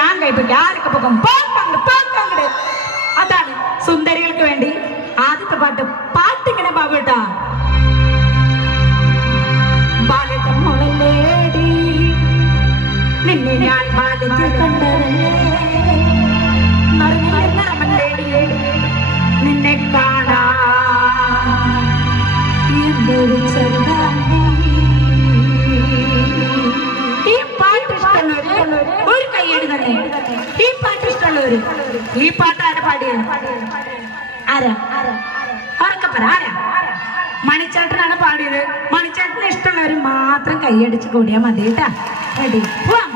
ഞാൻ കഴിപ്പിക്കാം ആരൊക്കെ പോകും? അതാണ് സുന്ദരികൾക്ക് വേണ്ടി ആദ്യത്തെ പാട്ട് പാട്ടിങ്ങനെ പാവട്ട ബാല്യത്തെ മുളലേടി നിന്നെ ഞാൻ ബാലത്തിൽ കണ്ടതല്ലേ കയ്യടി തന്നെ ഈ പാട്ട് ഇഷ്ടമുള്ളവര്? ഈ പാട്ട് ആരാ പാടിയത് ആരാ? ആരൊക്കെ പറ മണിച്ചേട്ടനാണ് പാടിയത്. മണിച്ചേട്ടന് ഇഷ്ടമുള്ളവര് മാത്രം കൈയടിച്ച് കൂടിയാ മതി കേട്ടാ. റെഡി. പോവാം